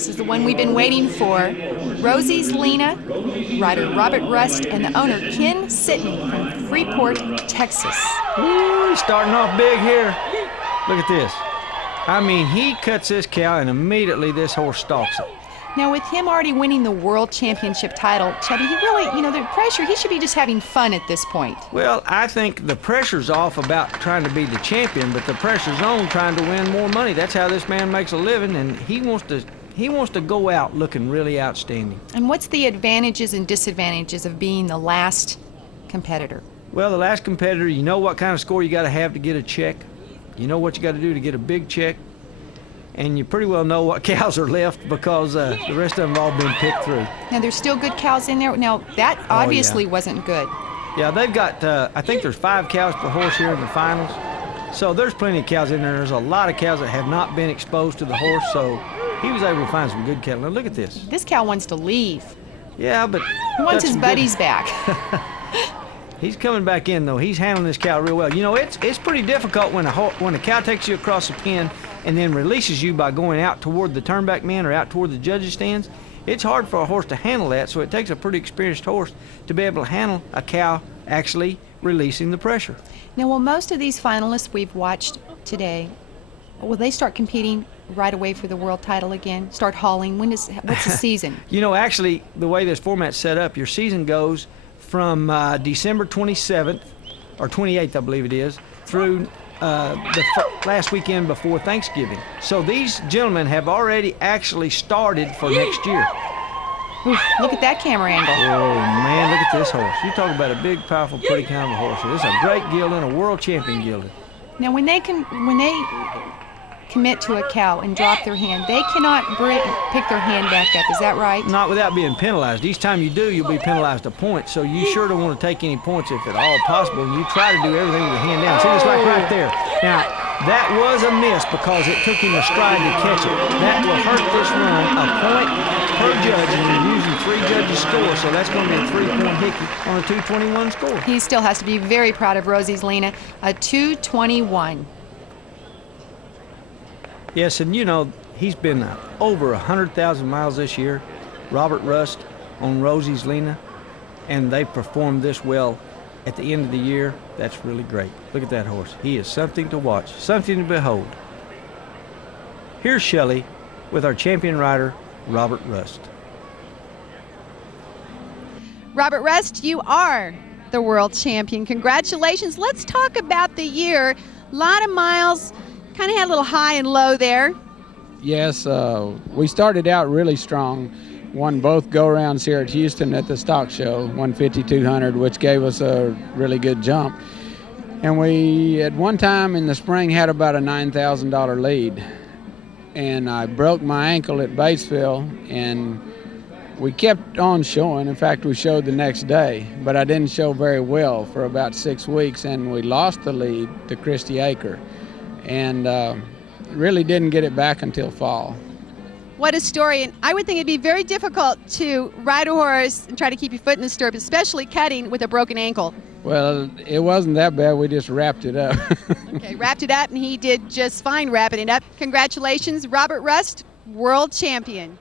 This is the one we've been waiting for. Rosies, Lena, rider Robert Rust, and the owner Ken Sitton from Freeport, Texas. Ooh, he's starting off big here. Look at this. I mean, he cuts this cow and immediately this horse stalks it. Now, with him already winning the World Championship title, Chubby, he really, the pressure, he should be just having fun at this point. Well, I think the pressure's off about trying to be the champion, but the pressure's on trying to win more money. That's how this man makes a living, and he wants to go out looking really outstanding. And what's the advantages and disadvantages of being the last competitor? Well, the last competitor, you know what kind of score you got to have to get a check. You know what you got to do to get a big check. And you pretty well know what cows are left because the rest of them have all been picked through. Now, there's still good cows in there. Now, that obviously wasn't good. Yeah, they've got, I think there's 5 cows per horse here in the finals. So there's plenty of cows in there. There's a lot of cows that have not been exposed to the horse, so he was able to find some good cattle. Now, look at this. This cow wants to leave. Yeah, but he wants his buddies back. He's coming back in, though. He's handling this cow real well. You know, it's pretty difficult when a cow takes you across the pen and then releases you by going out toward the turnback men or out toward the judges' stands. It's hard for a horse to handle that, so it takes a pretty experienced horse to be able to handle a cow actually releasing the pressure. Now, will most of these finalists we've watched today, will they start competing right away for the world title again? Start hauling? What's the season? You know, actually, the way this format's set up, your season goes from December 27th, or 28th, I believe it is, through the last weekend before Thanksgiving. So these gentlemen have already actually started for next year. Ooh, look at that camera angle. Oh man, look at this horse. You talk about a big, powerful, pretty kind of a horse. This is a great gelding, a world champion gelding. Now, when they commit to a cow and drop their hand, they cannot pick their hand back up. Is that right? Not without being penalized. Each time you do, you'll be penalized a point. So you sure don't want to take any points if at all possible. And you try to do everything with the hand down. See, it's like right there. Now, that was a miss because it took him a stride to catch it. That will hurt this run a point per judge, and you're using 3 judges' score, so that's going to be a 3-point hickey on a 221 score. He still has to be very proud of Rosies, Lena, a 221. Yes, and you know, he's been over 100,000 miles this year, Robert Rust on Rosies, Lena, and they performed this well at the end of the year. That's really great. Look at that horse. He is something to watch, something to behold. Here's Shelley with our champion rider, Robert Rust. Robert Rust, you are the world champion. Congratulations. Let's talk about the year. A lot of miles, kind of had a little high and low there. Yes, we started out really strong. Won both go-rounds here at Houston at the stock show, won 5,200, which gave us a really good jump. And we, at one time in the spring, had about a $9,000 lead. And I broke my ankle at Batesville, and we kept on showing. In fact, we showed the next day, but I didn't show very well for about 6 weeks, and we lost the lead to Christy Aker. And really didn't get it back until fall. What a story. And I would think it'd be very difficult to ride a horse and try to keep your foot in the stirrup, especially cutting with a broken ankle. Well, it wasn't that bad. We just wrapped it up. Okay, wrapped it up, and he did just fine wrapping it up. Congratulations, Robert Rust, world champion.